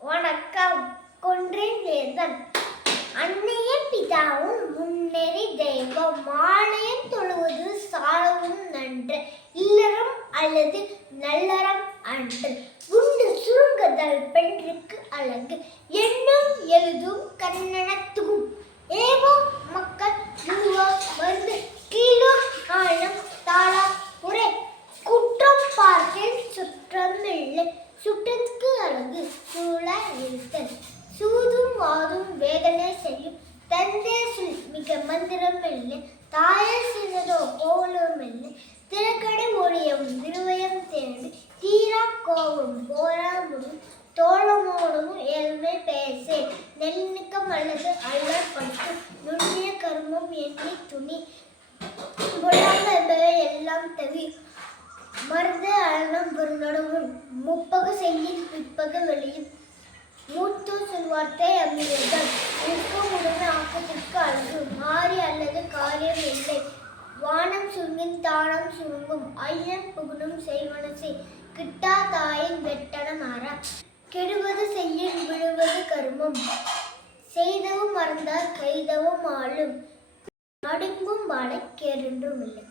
வணக்கம். கொன்றின் வேந்தன் அன்னையே பிதாவும் முன்னேறி தெய்வம் மாலையம் தொழுவது சாலவும் நன்று இல்லறம் அல்லது நல்லறம் அன்று உண்டு சுருங்குதல் பெண்ணுக்கு அழகு எண்ணும் எழுதும் கண்ணனத்தும் ஏவோ மக்கள் வந்து கீழோ ஆழம் தாளா உரை குற்றம் பார்க்கேன் சுற்றம் இல்லை சுற்றத்துக்கு அழகு சூழ இருத்தல் சூதும் வாதும் வேதனை செய்யும் தந்தே மிக மந்திரம் இல்லை தாயை சின்னதோ போலும் இல்லை திறக்கடை ஒளியம் திருவயம் தேடி தீரா கோபம் போரா முடியும் தோளமோடும் ஏழ்மை பேசே நெல்லிக்கம் அல்லது அல்லற்பட்டு நுண்ணிய கருமம் எண்ணி துணி புலங்கள் என்பவை எல்லாம் தவி மருந்த அரணம் பெருநடுவும் முப்பக செய்யும் பிற்பக வெளியும் மூத்து சொல்வார்த்தை அம்மியர்கள் நிற்கும் உடனே ஆக்கத்திற்கு அழகு மாறி அல்லது காரியம் இல்லை வானம் சுருங்கின் தானம் சுருங்கும் ஐயன் புகுனும் செய்வனசை கிட்டா தாயின் வெட்டன மாறா கெடுவது செய்ய விழுவது கருமம் செய்தவும் மறந்தார் கைதவும் ஆளும் நடுங்கும் வாழை கேரொன்றும் இல்லை.